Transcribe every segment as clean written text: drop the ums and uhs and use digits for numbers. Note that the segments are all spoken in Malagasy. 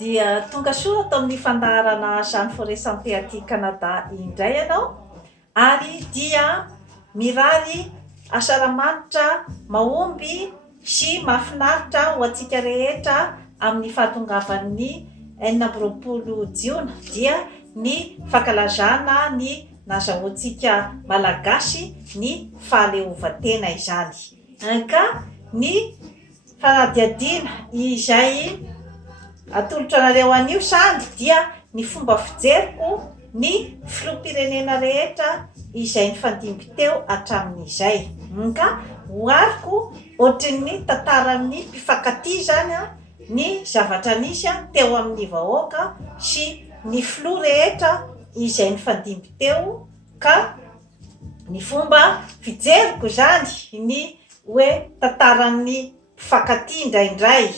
Dia tonga soa atao amin'ny fandaharana Jeanne Forêt Santé aty Canada indray ianao ary dia mirary asaramanitra mahomby sy mahafinaritra ho antsika rehetra amin'ny fahatongavan'ny 20 jiona dia ny fankalazana ny nazahoantsika malagasy ny fahaleovantena izany. Ka ny fanadihadiana izay atolotra anareo anio zany dia ny fomba fijeriko ny filoham-pirenena rehetra izay nifandimby teo hatramin'izay. Ka hoariko ohatrin'ny tantaran'ny mpifankatia zany ny zavatra nisy teo amin'ny vahoaka sy ny filoha rehetra izay nifandimby teo, ka ny fomba fijeriko zany ny hoe tantaran'ny mpifankatia indraindray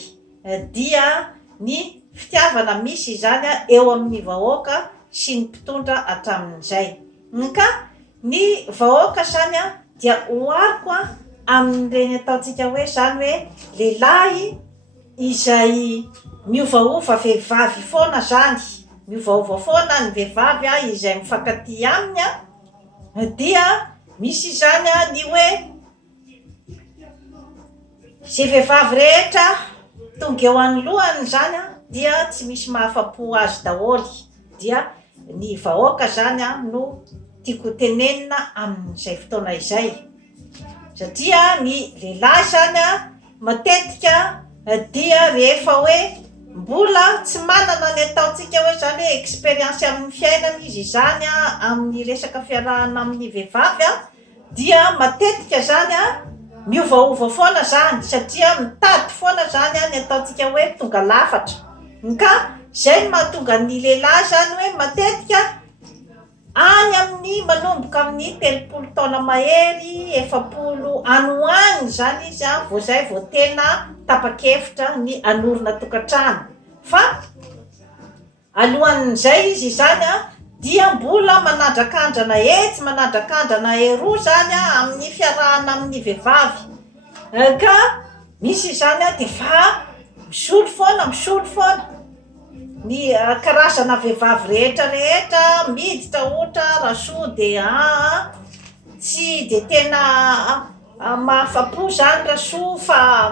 dia ny fitiavana misy zany eo amin'ny vahoaka sy ny mpitondra hatramin'izay. Ka ny vahoaka zany dia hoariko amin'ireny ataontsika hoe zany hoe lehilahy izay miovaova vehivavy foana zany, miovaova foana ny vehivavy izay mifankatia aminy dia misy zany ny hoe ze vehivavy rehetra tonga eo anoloany zany dia tsy misy mahafa-po azy daholo, dia ny vahoaka zany no tiako tenenina amin'izay fotoana izay, satria ny lehilahy zany matetika dia rehefa hoe mbola tsy manana ny ataontsika hoe zany hoe expérience amin'ny fiainana izy zany amin'ny resaka fiarahana amin'ny vehivavy dia matetika zany miovaova foana zany, satria mitady foana zany ny ataontsika hoe tonga lafatra. Ka zay mahatonga ny lehilahy zany hoe matetika any amin'ny manomboka amin'ny 30 taona mahery 70 ano any zany izy vao zay vao tena tapa-kevitra ny anorina tokantrano. Fa alohan'izay izy zany dia mbola manandrakandrana hetsy, manandrakandrana heroa zany amin'ny fiarahana amin'ny vehivavy. Ka misy zany dia fa misolo foana ny karazana vehivavy rehetra miditra ohatra rahasoa dia tsy de tena mahafa-po zany rahasoa, fa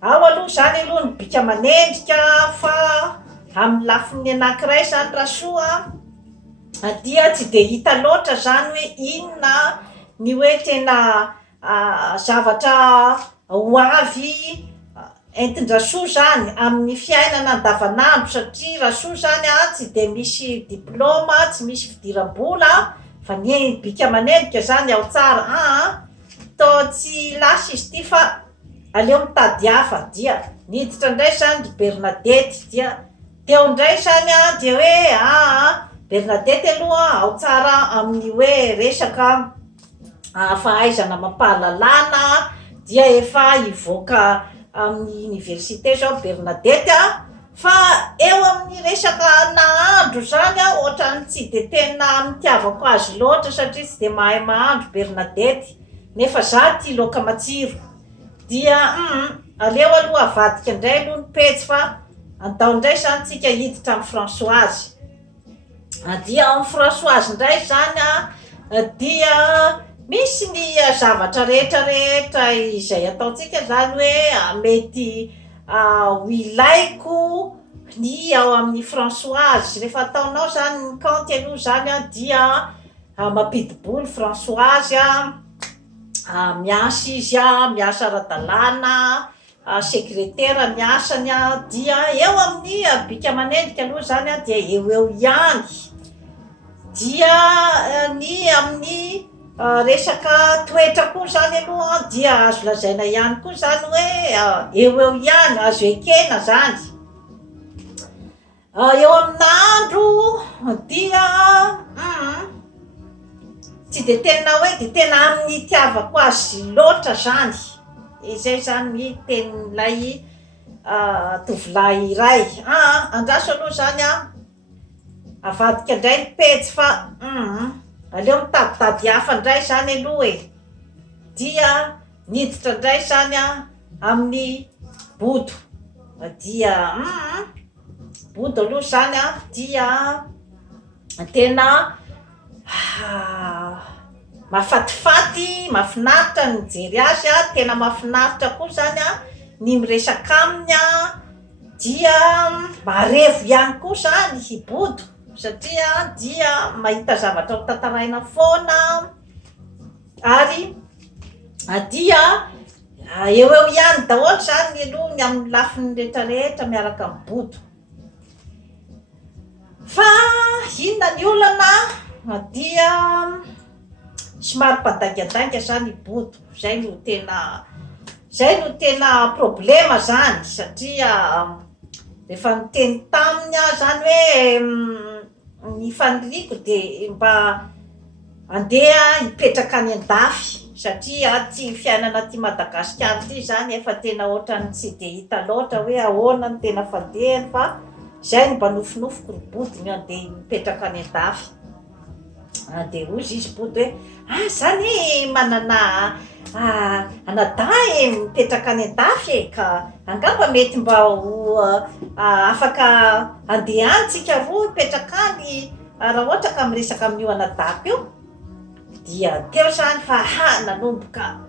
ao aloha zany aloha ny bika manendrika, fa amin'ny lafiny anankiray zany rahasoa dia tsy de hita loatra zany hoe inona ny hoe tena zavatra ho avy entin-drasoa zany amin'ny fiainana andavanandro, satria rasoa zany tsy de misy diplôma, tsy misy fidiram-bola, fa ny bika manendrika zany ao tsara to tsy lasa izy ty fa aleo mitady hafa. Dia niditra indray zany Bernadette, dia teo indray zany dia hoe Bernadette aloha ao tsara amin'ny hoe resaka fahaizana mampahalalana, dia efa hivoaka amin'ny université zao Bernadette, fa eo amin'ny resaka nahandro zany ohatrany tsy de tena mitiavako azy loatra, satria tsy de mahay mahandro Bernadette, nefa za tia laoka matsiro. Dia aleo aloha avadika indray aloha ny petsy, fa andao indray zany tsika hiditra amin'ny Françoise. Dia amin'ny Françoise indray zany dia misy ny zavatra rehetrarehetra izay ataontsika zany hoe mety ho ilaiko ny ao amin'ny Françoise. Rehefa ataonao zany ny kanty aloha zany dia mampidi-bola Françoise, miasa izy miasa ara-dalàna, sekretera miasany dia eo amin'ny bika manendrika aloha zany dia eo ihany. Dia ny amin'ny resaka toetra koa zany aloha dia azo lazaina ihany koa zany hoe eo ihany, azo ekena zany. Eo amin'ny nahandro dia tsy de tena hoe de tena amin'ny tiavako azy loatra zany. Izay zany ny tenin'ilay tovolahy iray. Andraso aloha zany avadika indray ny petsy, fa aleo mitaditady hafa indray zany aloha dia niditra indray zany amin'ny bodo. Dia body aloha zany dia tena mahafatifaty, mahafinaritra ny mijery azy tena mahafinaritra koa zany ny miresaka aminy dia maharevo ihany koa zany i body satria dia mahita zavatra ho tantaraina foana ary dia eo ihany daholo zany aloha ny amin'ny lafiny rehetrarehetra miaraka amin'ny body. Fa inona ny olana dia somary mpadangandanga zany i body, zay no tena problema zany satria rehefa niteny taminy zany hoe ny faniriako de mba andeha hipetraka any an-dafy satria ty fiainana ty Madagasikara ty zany efa tena ohatrany tsy de hita loatra hoe ahoana ny tena fandehany fa zay no mba nofinofiko ny body ny andeha mipetraka any an-dafy. De ozy izy body hoe zany manana anadahy mipetraka any an-dafy ka angamba mety mba ho afaka andehantsika roa hipetraka any raha ohatra ka miresaka amin'io anadako io. Dia teo zany fa nanomboka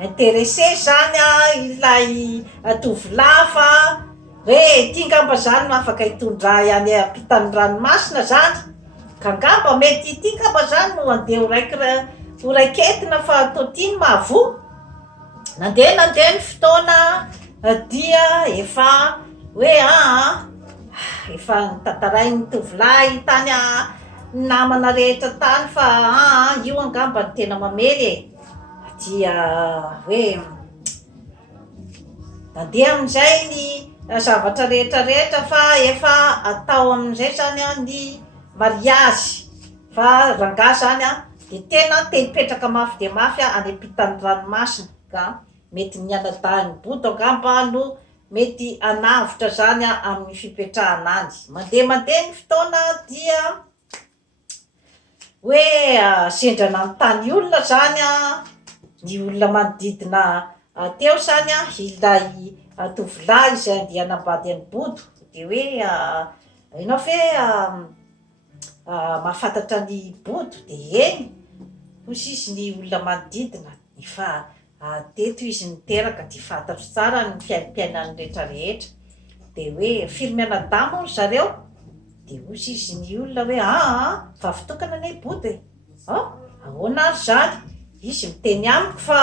intéressé zany ilay tovolahy hoe ty ngamba zany no afaka hitondra any ampitan'ny ranomasina zany ka ngamba mety ty ngamba zany no andeha horaiketina fa totiny mahavoa. Nandeha ny fotoana dia efa hoe efa tantarain'ny tovolahy tany namana rehetra tany fa io angamba ny tena mamely dia hoe nandeha amin'izay ny zavatra rehetrarehetra fa efa atao amin'izay zany ny mariazy fa rangahy zany de tena te hipetraka mafy de mafy any ampitan'ny ranomasina ka mety ny anadahin'ny body angamba no mety anavotra zany amin'ny fipetrahana any. Mandeha ny fotoana dia hoe sendrana ny tany olona zany ny olona manodidina teo zany ilay tovolahy izay andeha hanambady an'ny body de hoe ianao ve mahafantatra ny body de eny hozy izy ny olona manodidina efa teto izy niteraka de fantatro tsara ny fiaim-piainany rehetrarehetra de hoe firy mianadahy moa zareo de hozy izy ny olona hoe fa fitokana ny body ahoana ary zany izy miteny amiko fa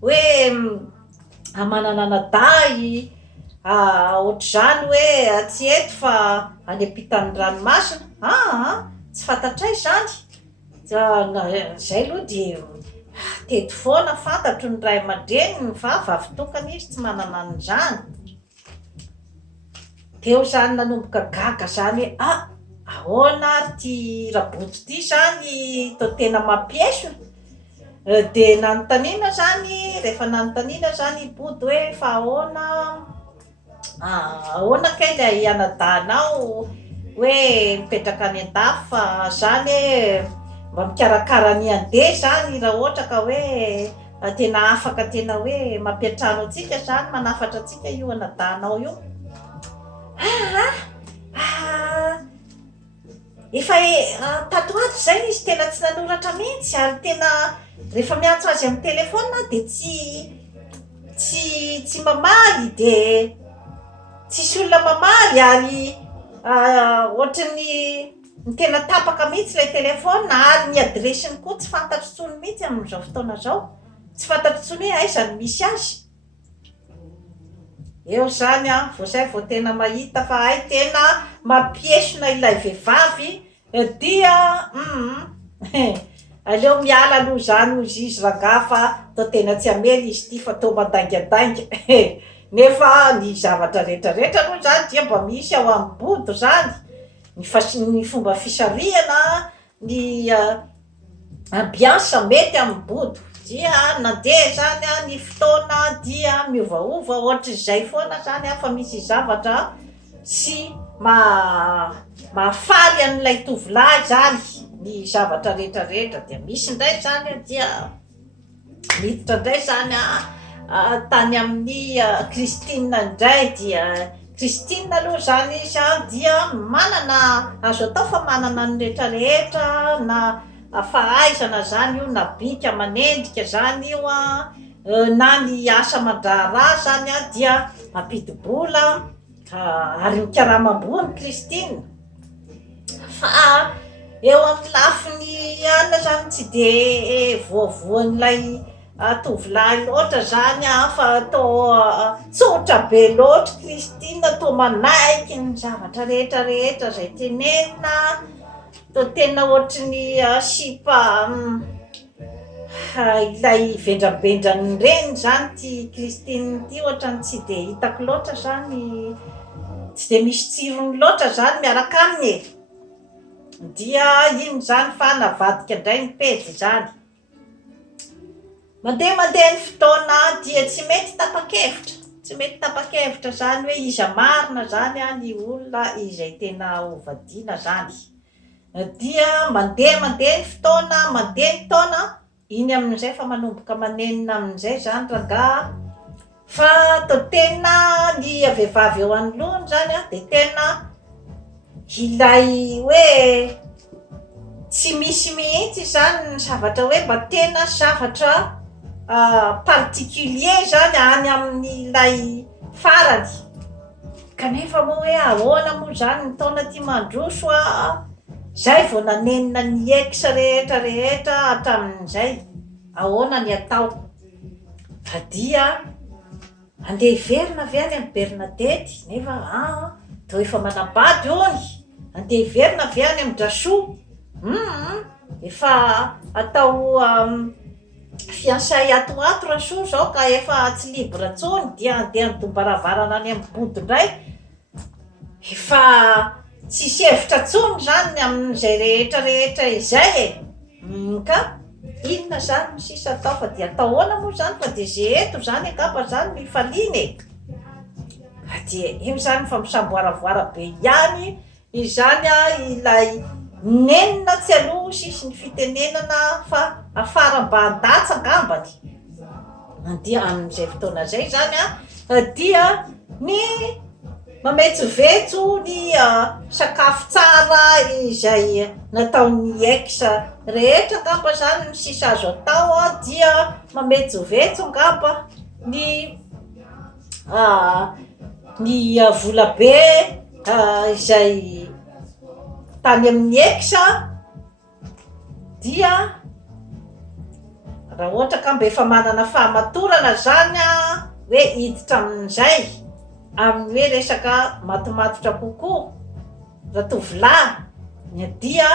hoe manana anadahy ohatr'izany hoe tsy eto fa any ampitan'ny ranomasina tsy fantatray zany zay aloha de teto foana fantatro ny ray aman-dreniny fa vavitokana izy tsy manana an'izany. Teo zany nanomboka gaga zany hoe ahoana ary ty rabody ty zany to tena mampiesona de nanontaniana zany rehefa nanontaniana zany body hoe fa ahoana kay ilay anadahinao hoe mipetraka any an-dafy fa zany mba mikarakara ny andeha zany raha ohatra ka hoe tena afaka tena hoe mampiatrano atsika zany manafatra atsika io anadahinao io. Efa tatoato zay izy tena tsy nanoratra mihitsy ary tena rehefa miantso azy amin'ny telefona de tsy mamaly de tsisy olona mamaly ary ohatrany ny tena tapaka mihitsy ilay telefona ary ny adresiny koa tsy fantatro tsony mihitsy amin'izao fotoana zao tsy fantatro tsony hoe aiza ny misy azy. Eo zany voasay vao tena mahita fa tena mampiesona ilay vehivavy dia aleo miala aloha zany hozy izy rangahy fa to tena tsy amely izy ty fa to mandangadanga nefa ny zavatra rehetrarehetra aloha zany dia mba misy ao amin'ny body zany ny fomba fisarihana ny ambiansa mety amin'ny body dia nandeha zany ny fotoana dia miovaova ohatr'izay foana zany fa misy zavatra sy mahafaly an'ilay tovolahy zany ny zavatra rehetrarehetra dia misy indray zany dia miditra indray zany tany amin'ny Kristina indray dia Kristine aloha zany izy dia manana azo atao fa manana ny rehetrarehetra na fahaizana zany io na bika manendrika zany io na ny asa mandraharaha zany dia mampidi-bola ary mikaramam-bony Kristine fa eo amin'ny lafiny ana zany tsy de voavoan'ilay tovolahy loatra zany fa atao tsotra be loatra Kristine, atao manaiky ny zavatra rehetrarehetra zay tenenina, atao tena ohatran'ny sipa ilay vendrabendrany reny zany ty Kristine ty, ohatrany tsy de hitako loatra zany, tsy de misy tsirony loatra zany miaraka aminy dia iny zany fa navadika indray ny pejy zany. Mandeha ny fotoana dia tsy mety tapa-kevitra zany hoe iza marina zany ny olona izay tena hovadiana zany, dia mandeha ny fotoana, mandeha ny taona, iny amin'izay fa manomboka manenina amin'izay zany rangaha fa atao tena ny vehivavy eo anoloany zany de tena ilay hoe tsy misy mihitsy zany ny zavatra hoe mba tena zavatra particulier zany any amin'ilay farany, kanefa moa hoe ahoana moa zany ny taona ty mandroso zay vao nanenina ny ex rehetrarehetra hatramin'izay, ahoana ny atao dia andeha hiverina avy any amin'ny Bernadette nefa to efa manambady ony, andeha hiverina avy any amin'ny Draso efa atao fiansay atoato Raso zao ka efa tsy libre ntsony dia andeha nidombaravarana any amin'ny Body indray, efa tsisy hevitra ntsony zany amin'izay rehetrarehetra izay ka inona zany ny sisa atao fa dia atao ahoana moa zany fa de zay eto zany angamba zany mifaliana dia io zany fa misamboaravoara be ihany izany ilay nenina tsy aloha sisy ny fitenenana fa afara mba handatsa angambany, dia amin'izay fotoana zay zany dia ny mametsovetso ny sakafo tsara izay nataon'ny ex rehetra angamba zany ny sisa azo atao dia mametsovetso angamba ny vola be izay tany amin'ny ex dia raha ohatra ka mba efa manana fahamatorana zany hoe hiditra amin'izay amin'ny hoe resaka matomatotra kokoa raha tovolahy dia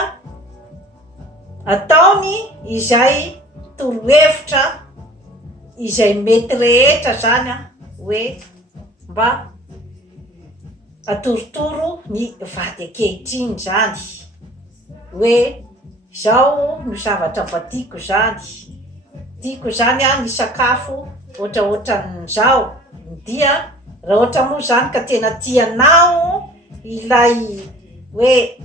ataony izay torohevitra izay mety rehetra zany hoe mba atorotoro ny vady ankehitriny zany hoe zao no zavatra mba tiako zany ny sakafo ohatraohatran'izao, dia raha ohatra moa zany ka tena tianao ilay hoe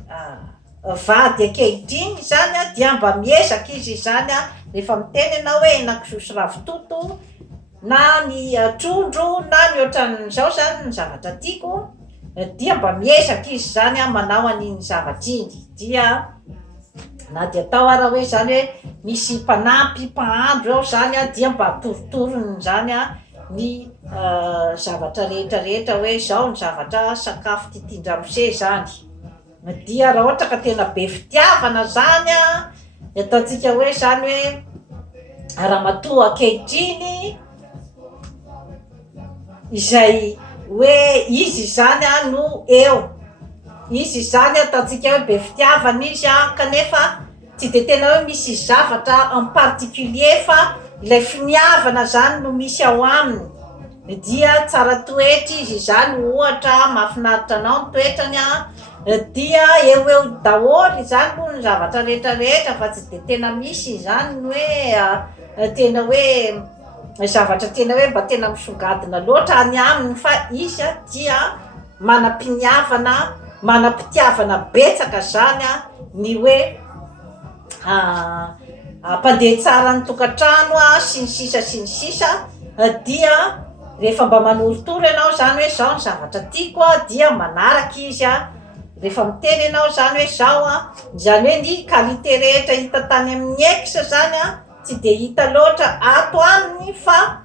vady ankehitriny zany dia mba miezaka izy zany rehefa miteny ianao hoe henan-kisoa sy ravitoto na ny trondro na ny ohatran'izao zany ny zavatra tiako, dia mba miezaka izy zany manao an'iny zavatra iny, dia na dia atao raha hoe zany hoe misy mpanampy mpahandro ao zany dia mba atorotorony zany ny zavatra rehetrarehetra hoe zao ny zavatra sakafo titindramose zany, dia raha ohatra ka tena be fitiavana zany ataontsika hoe zany hoe ramatoa ankehitriny izay hoe izy zany no eo, izy zany ataontsika hoe be fitiavana izy kanefa tsy de tena hoe misy zavatra en particulier fa ilay finiavana zany no misy ao aminy, dia tsara toetra izy zany ohatra mahafinaritra anao ny toetrany dia eo daholo zany moa ny zavatra rehetrarehetra fa tsy de tena misy zany hoe tena hoe zavatra tena hoe mba tena misongadina loatra any aminy fa izy dia manam-pitiavana betsaka zany ny hoe mpandeha tsara ny tokantrano sy ny sisa dia rehefa mba manoritory ianao zany hoe zao ny zavatra tiako a dia manaraka izy a rehefa miteny ianao zany hoe zao a zany hoe ny qualité rehetra hita tany amin'ny ex zany a tsy de hita loatra ato aminy fa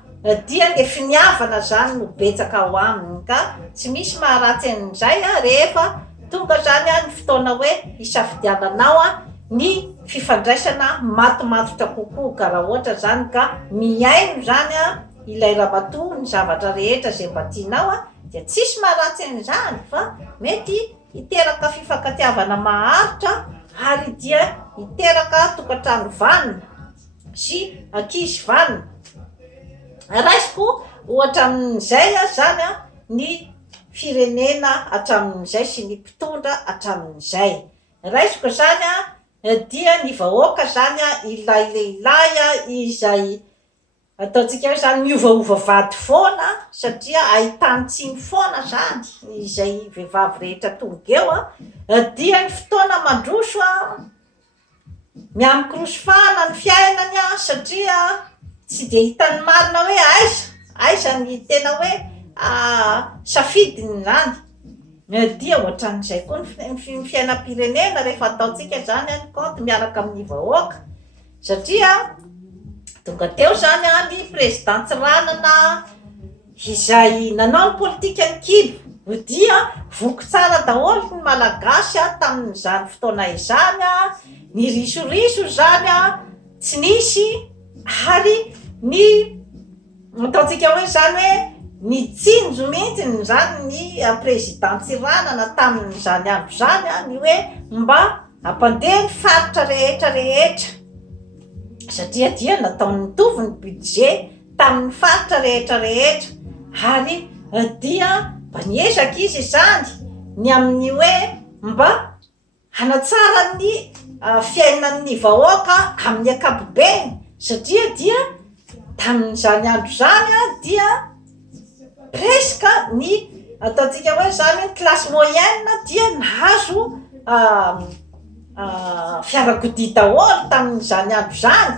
dia le finiavana zany no betsaka ao aminy ka tsy misy maharatsy an'izay a rehefa tonga zany a ny fotoana hoe hisafidiananao a ny fifandraisana matomatotra kokoa ka raha ohatra zany ka miaino zany a ilay ramatoa ny zavatra rehetra zay mba tianao a dia tsisy maharatsy an'izany fa mety hiteraka fifankatiavana maharitra ary dia hiteraka tokantrano vanina sy ankizy vanina. Raisiko ohatra amin'izay a zany a ny firenena hatramin'izay sy ny mpitondra hatramin'izay. Raisiko zany a dia ny vahoaka zany a ilay lehilahy a izay ataontsika hoe zany miovaova vady foana satria ahitantsiny foana zany izay vehivavy rehetra tonga eo a dia ny fotoana mandroso a miamikorosofahana ny fiainany a satria tsy de hitany marina hoe aiza ny tena hoe safidiny zany dia ohatran'izay koa ny fiainam-pirenena rehefa ataontsika zany any compte miaraka amin'ny vahoaka satria tonga teo zany a ny présidente ranana izay nanao ny politika ny kibo dia voky tsara daholo ny malagasy a tamin'izany fotoana izany a ny risoriso zany a tsy nisy ary ny ataontsika hoe zany hoe ny tsinjo mihitsy zany ny présidente ranana tamin'izany andro zany a ny hoe mba hampandeha ny faritra rehetra satria dia nataony mitovy ny budget tamin'ny faritra rehetra ary dia mba niezaka izy zany ny amin'ny hoe mba hanatsara ny fiainan'ny vahoaka amin'ny ankapobeny satria dia tamin'izany andro zany a dia presque ny ataontsika hoe zany hoe classe moyenne dia nahazo fiarakodia daholo tamin'izany andro zany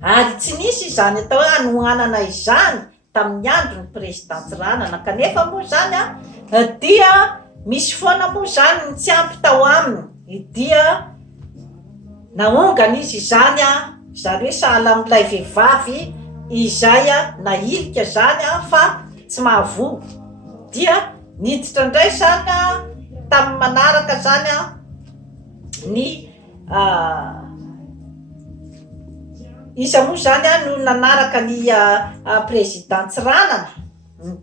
ary tsy nisy izany atao hoe hanohanana izany tamin'ny andro ny présidente ranana kanefa moa zany a dia misy foana moa zany ny tsy ampy tao aminy dia naongana izy zany a zany hoe sahala am'ilay vehivavy izay a nailika zany a fa tsy mahavoky dia niditra indray zany a tamin'ny manaraka zany a ny isa moa zany a no nanaraka ny présidente ranana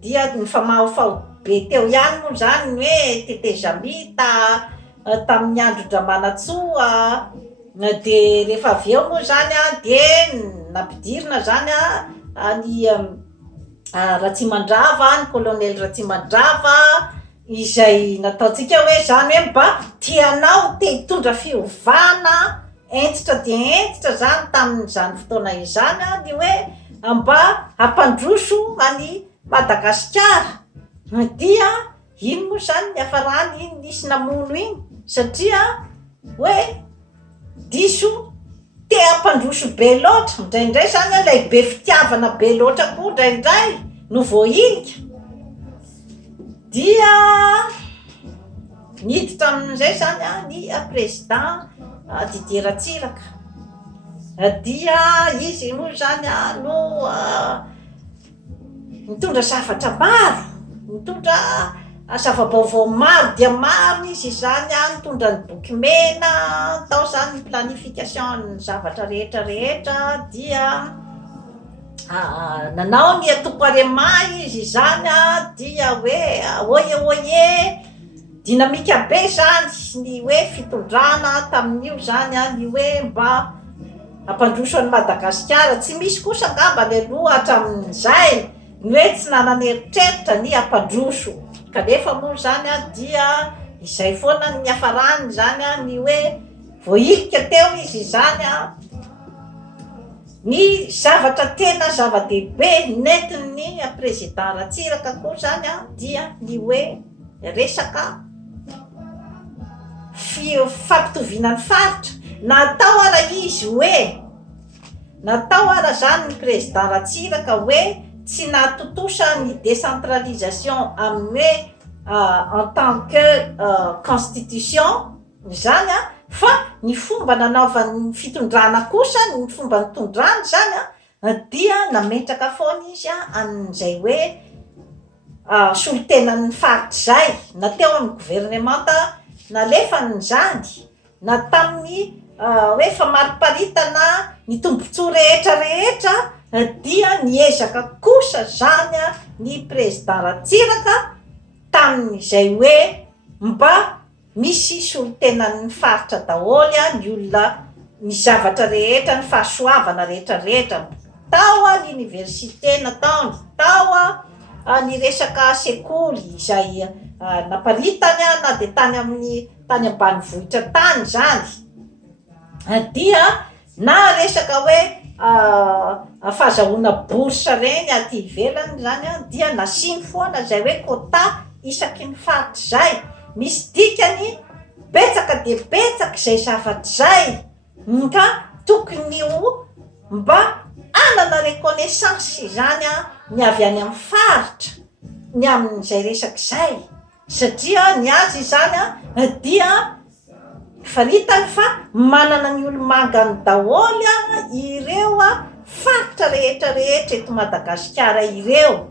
dia ny famahofao be teo ihany moa zany hoe tete Jamita tamin'ny andro Dramanatsoa de rehefa avy eo moa zany a de nampidirina zany a ny Ratsimandrava ny colonel Ratsimandrava izay nataontsika hoe zany hoe mba tianao te hitondra fiovana entitra de entitra zany tamin'izany fotoana izany a ny hoe mba hampandroso any Madagasikara dia iny moa zany ny hafarany iny nisy namono iny satria hoe diso te hampandroso be loatra indraindray zany a lay be fitiavana be loatra koa indraindray no voailika dia niditra amin'izay zany a ny président Didier Ratsiraka dia izy moa zany a no mitondra zavatra maro mitondra zava-baovao maro dia maro izy zany a mitondra ny boky mena tao zany ny planification ny zavatra rehetra dia nanao ny atokoarema izy zany a dia hoe oye dinamika be zany ny hoe fitondrana tamin'io zany a ny hoe mba hampandroso any Madagasikara tsy misy kosa ngamba ny aloha hatramin'izay ny hoe tsy nanana eritreritra ny hampandroso kanefa moa zany a dia izay foana ny hafarany zany a ny hoe voailika teo izy zany a ny zavatra tena zava-dehibe nentin'ny président Ratsiraka koa zany a dia ny hoe resaka fampitoviana ny faritra natao ara izy hoe natao ara zany ny président Ratsiraka hoe tsy natotosa ny décentralisation amin'ny hoe en tant que constitution zany fa ny fomba nanaovan'ny fitondrana kosa ny fomba nitondrany zany dia nametraka foana izy an'izay hoe solotenan'ny faritra zay na teo amin'ny gouvernemanta nalefany zany na tamin'ny hoe famariparitana ny tombontsoa rehetrarehetra dia niezaka kosa zany ny président Ratsiraka tamin'izay hoe mba misy solotenan'ny faritra daholy ny olona ny zavatra rehetra ny fahasoavana rehetrarehetra tao l'université nataony tao ny resaka sekoly izay naparitany na de tany ambanivohitra tany zany dia na resaka hoe fahazahoana bourse reny aty ivelany zany dia nasiny foana zay hoe quota isaky ny faritra zay misy dikany betsaka de betsaka zay zavatra zay ka tokony ho mba anana reconnaissance zany ny avy any amin'ny faritra ny amin'izay resaky zay satria ny azy zany dia faritany fa manana ny olo-mangany daholy ireo faritra rehetrarehetra eto Madagasikara ireo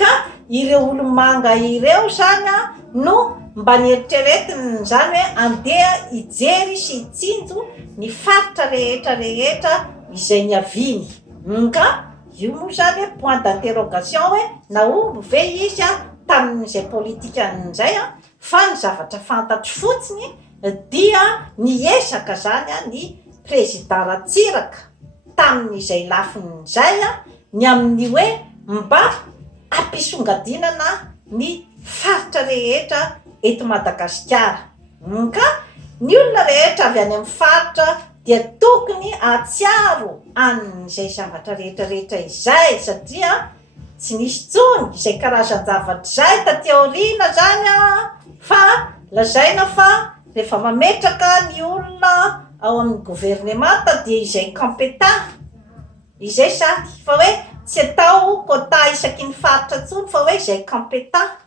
ka ireo olo-manga ireo zany no mba nieritreretiny zany hoe andeha ijery sy itsinjo ny faritra rehetrarehetra izay niaviny ka io moa zany hoe point d'interrogation hoe naomby ve izy tamin'izay politika an'izay fa ny zavatra fantatro fotsiny dia niezaka zany ny président Ratsiraka tamin'izay lafin'izay ny amin'ny hoe mba ampisongadinana ny faritra rehetra eto Madagasikara ka ny olona rehetra avy any amin'ny faritra dia tokony atsiaro an'izay zavatra rehetrarehetra izay satria tsy nisy tsony izay karazan-javatra zay taty aoriana zany fa lazaina fa rehefa mametraka ny olona ao amin'ny gouvernemanta dia izay compétent izay sady fa hoe tsy atao quota isaky ny faritra tsony fa hoe izay compétent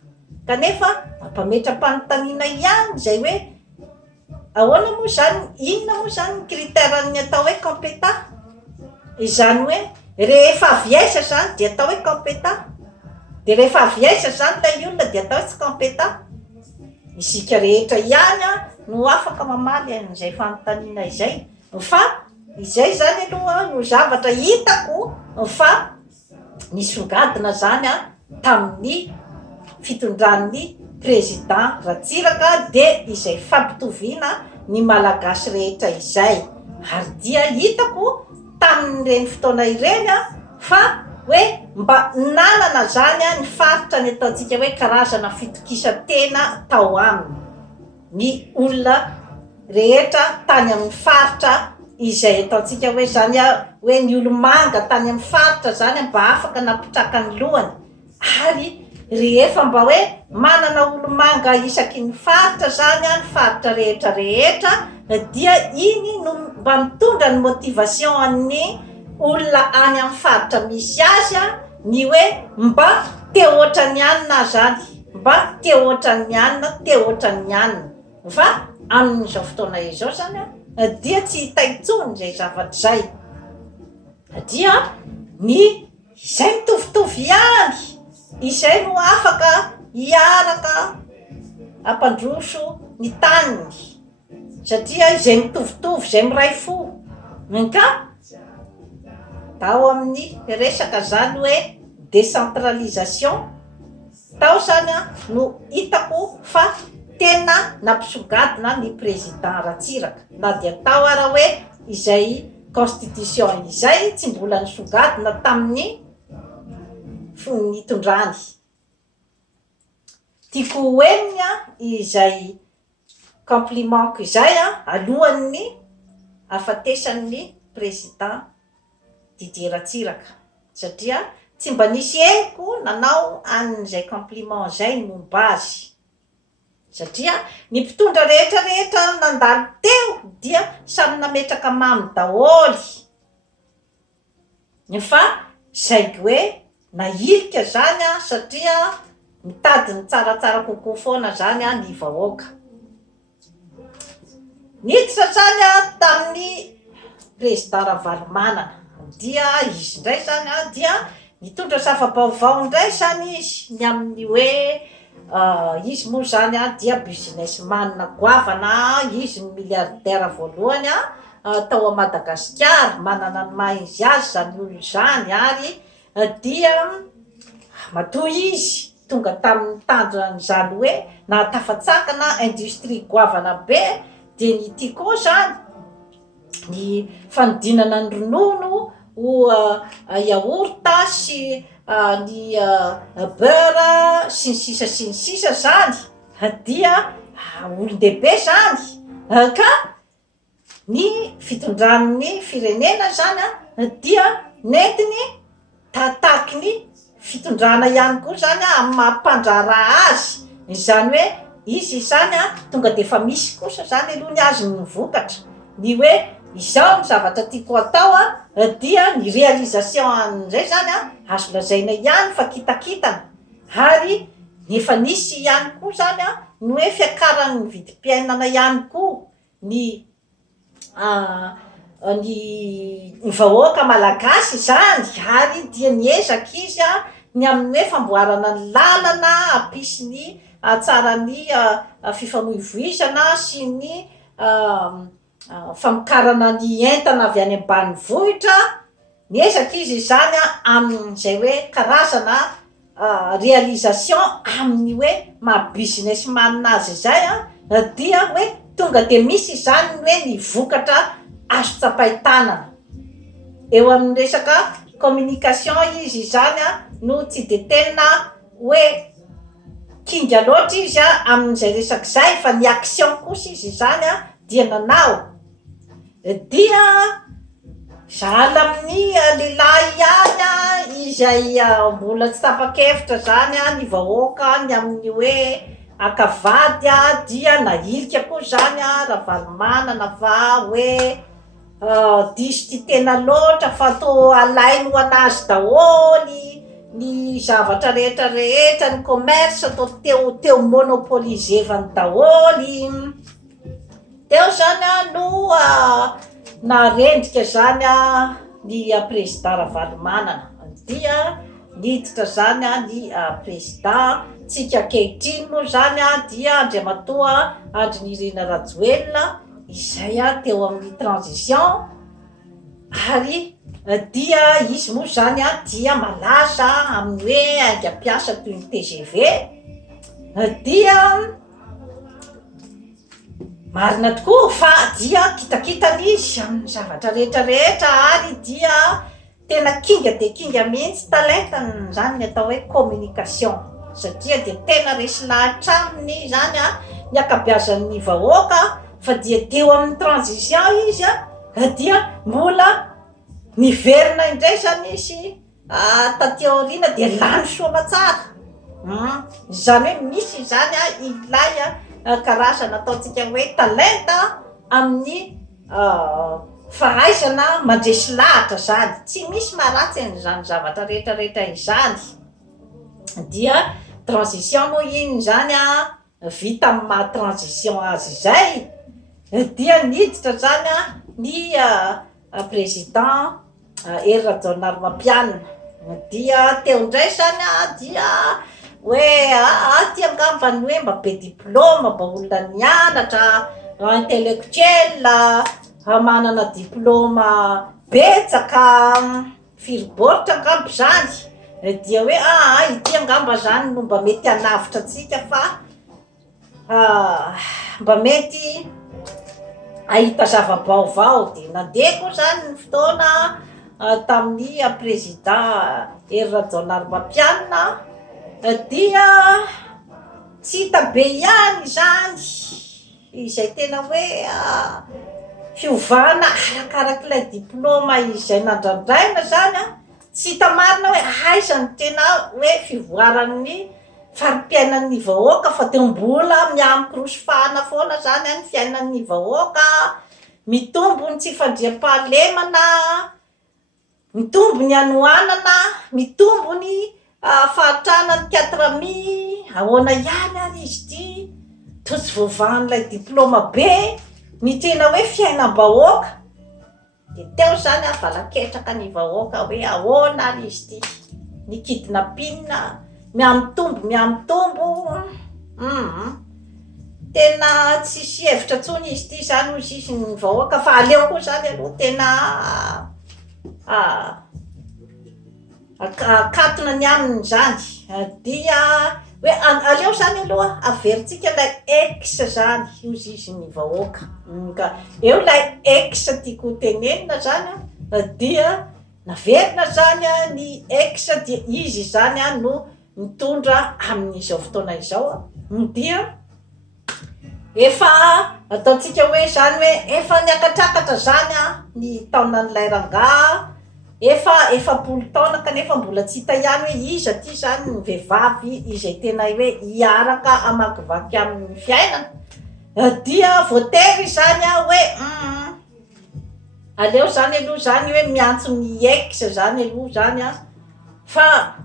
kanefa mampametra-panontaniana ihany zay hoe ahoana moa zany inona moa zany ny critère-ny atao hoe compétent izany hoe rehefa aviesa zany dia atao hoe compétent de rehefa aviesa zany lay olona dia atao tsy compétent isika rehetra ihany no afaka mamaly an'izay fanontaniana izay fa izay zany aloha no zavatra hitako fa nisongadina zany tamin'ny fitondran'ny président Ratsiraka de izay fampitoviana ny malagasy rehetra izay ary dia hitako tamin'ireny fotoana ireny fa hoe mba nanana zany ny faritra ny ataontsika hoe karazana fitokisa-tena tao aminy ny olona rehetra tany amin'ny faritra izay ataontsika hoe zany hoe ny olo-manga tany amin'ny faritra zany mba afaka napitraka ny lohany ary rehefa mba hoe manana olo-manga isaky ny faritra zany ny faritra rehetrarehetra dia iny no mba mitondra ny motivation amin'ny olona any amin'ny faritra misy azy ny hoe mba te ohatran'ny anina zany mba te ohatran'ny anina te ohatran'ny anina fa amin'izao fotoana izao zany dia tsy hita intsony zay zavatra zay dia ny izay mitovitovy ihany izay no afaka hiaraka ampandroso ny taniny satria izay mitovitovy izay miray fo ka tao amin'ny resaka zany hoe décentralisation tao zany no hitako fa tena nampisongadina ny président Ratsiraka na dia tao ara hoe izay constitution izay tsy mbola nisongadina tamin'ny nitondrany tiako hoenina izay complimentko izay alohan'ny afatesan'ny président Didier Ratsiraka satria tsy mba nisy henoko nanao an'izay compliment zay momba azy satria ny mpitondra rehetrarehetra nandalo teo dia samy nametraka mamy daholy fa zay hoe nailika zany satria mitady ny tsaratsara kokoa foana zany ny vahoaka. Niditra zany tamin'ny président Ravalomanana dia izy indray zany dia nitondra zava-baovao indray zany izy ny amin'ny hoe izy moa zany dia businessman goavana, izy ny milliardaire voalohany tao a Madagasikara, manana ny maha izy azy zany olo zany ary dia matoa izy tonga tamin'ny tanjon'izany hoe nahatafatsakana industrie goavana be. De ny ty koa zany ny fanodinana ny ronono ho yaourta sy ny beurre sy ny sisa zany dia olon-dehibe zany ka ny fitondran'ny firenena zany dia nentiny tahataky ny fitondrana ihany koa zany amin'ny mampandrara azy, izany hoe izy zany tonga de fa misy kosa zany aloha ny azy ny vokatra ny hoe izao ny zavatra tiako atao dia ny réalisation an'izay zany azo lazaina ihany fa kitakitana, ary nefa nisy ihany koa zany ny hoe fiakaran'ny vidim-piainana ihany koa ny vahoaka malagasy zany, ary dia niezaka izy ny amin'ny hoe famboarana ny lalana ampisy ny tsarany fifamoivoizana sy ny famokarana ny entana avy any ambanivohitra. Niezaka izy zany amin'izay hoe karazana réalisation amin'ny hoe maha businessman azy zay dia hoe tonga de misy zany hoe ny vokatra azo tsapaitanana eo amin'ny resaka communication. Izy zany no tsy de tena hoe kinga loatra izy amin'izay resaky zay, fa ny action kosa izy zany dia nanao dia sahala amin'ny lehilahy ihany izay mbola tsy tapa-kevitra zany ny vahoaka ny amin'ny hoe akavady dia nailika koa zany Ravalomanana fa hoe diso ty tena loatra fa to alainy ho anazy daholy ny zavatra rehetra ny commerce atao teo monopolizevany daholy. Teo zany no narendrika zany ny président Ravalomanana dia niditra zany ny président tsika ankehitriny moa zany dia Andriamatoa Andrinirina Rajoelina izay teo amin'ny transition, ary dia izy moa zany dia malaza amin'ny hoe aingam-piasa toy ny TGV, dia marina tokoa fa dia kitakitana izy amin'ny zavatra rehetra ary dia tena kinga de kinga mihitsy talentany zany ny atao hoe communication, satria de tena resy lahatra aminy zany ny akabeazan'ny vahoaka, fa dia teo amin'ny transition izy dia mbola niverina indray zany izy taty aoriana de lany soa matsara. Zany hoe misy zany ilay karazana ataontsika hoe talenta amin'ny fahaizana mandresy lahatra zany, tsy misy maharatsy an'izany zavatra rehetrarehetra izany. Dia transition moa iny zany vita amin'ny maha transition azy zay dia niditra zany ny président Hery Rajaonarimampianina, dia teo indray zany dia hoe ty angambany hoe mba be diplôma, mba olona nianatra intellectuel manana diplôma betsaka firiboritra angambo zany, dia hoe ity angamba zany no mba mety hanavitra atsika fa mba mety ahita zava-baovao. De nandeha koa zany ny fotoana tamin'ny président Hery Rajaonarimampianina dia tsy hita be ihany zany izay tena hoe fiovana arakarak'ilay diplôma izay nandrandraina zany tsy hita marina hoe aiza ny tena hoe fivoaran'ny fari-piainan'ny vahoaka, fa teo mbola miampi-rosofahana foana zany ny fiainan'ny vahoaka, mitombo ny tsy fandriam-pahalemana mitombony anoanana, mitombony fahatranany 4 000 ahoana ihany ary izy ty to tsy voavahan'ilay diplôma be mitena hoe fiainam-bahoaka de teo zany valaketraka ny vahoaka hoe ahoana ary izy ty ny kidnapina miamitombo tena tsisy hevitra tsony izy ty zany ho sisy ny vahoaka fa aleo koa zany aloha tena akatona ny aminy zany dia hoe aleo zany aloha averintsika lay ex zany io izy ny vahoaka ka eo lay ex tiako tenenina zany dia naverina zany ny ex dia izy zany no mitondra amin'izao fotoana izao dia efa ataontsika hoe zany hoe efa niakatrakatra zany ny taonan'ilay rangahy efa 10 taona kanefa mbola tsy hita ihany hoe iza ty zany ny vehivavy izay tena hoe hiaraka amakivaky amin'ny fiainana dia voatery zany hoe aleo zany aloha zany hoe miantso ny ex zany aloha zany fa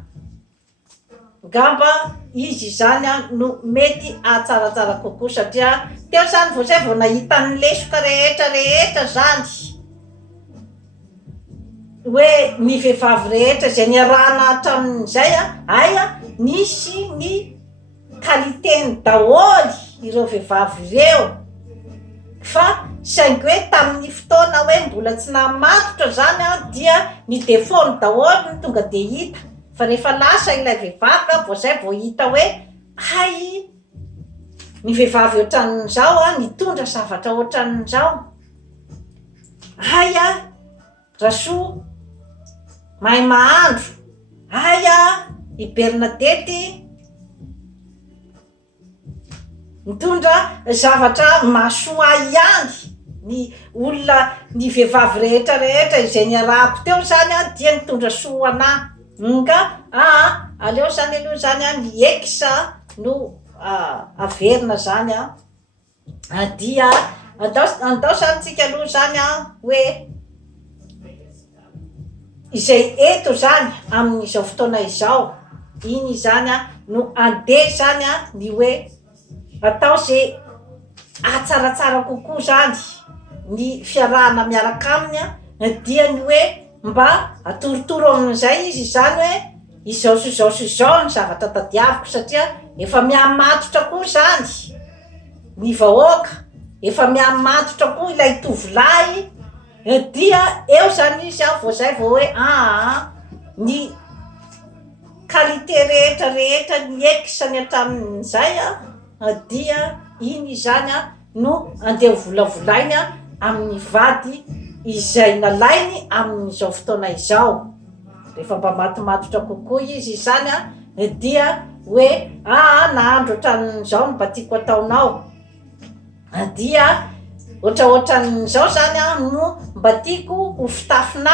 ngamba izy zany no mety atsaratsara kokoa satria teo zany zay vao nahita ny lesoka rehetra zany hoe ny vehivavy rehetra zay niarahana hatramin'izay nisy ny qualitény daholy ireo vehivavy ireo fa saingy hoe tamin'ny fotoana hoe mbola tsy namatotra zany dia ny défaut-ny daholy ny tonga de hita fa rehefa lasa ilay vehivavy vao zay vao hita hoe hay ny vehivavy ohatran'izao nitondra zavatra ohatran'izao hay rasoa mahay mahandro hay i Bernadette mitondra zavatra mahasoa ihany ny olona ny vehivavy rehetra izay niarahako teo zany dia nitondra soana ka aleo zany aloha zany ny ex no averina zany dia andao zany tsika aloha zany hoe izay eto zany amin'izao fotoana izao iny zany no andeha zany ny hoe atao zay atsaratsara kokoa zany ny fiarahana miaraka aminy dia ny hoe mba atorotoro amin'izay izy zany hoe izao ny zavatra tadiaviko satria efa miamatotra koa zany ny vahoaka efa miamatotra koa ilay tovolahy dia eo zany izy vao zay vao hoe ny qualité rehetra ny ex-ny hatramin'izay dia iny zany no andeha volavolainy amin'ny vady izay nalainy amin'izao fotoana izao rehefa mba matomatotra kokoa izy zany dia hoe nahandro ohatran'izao no mba tiako ataonao dia ohatraohatran'izao zany no mba tiako ho fitafinao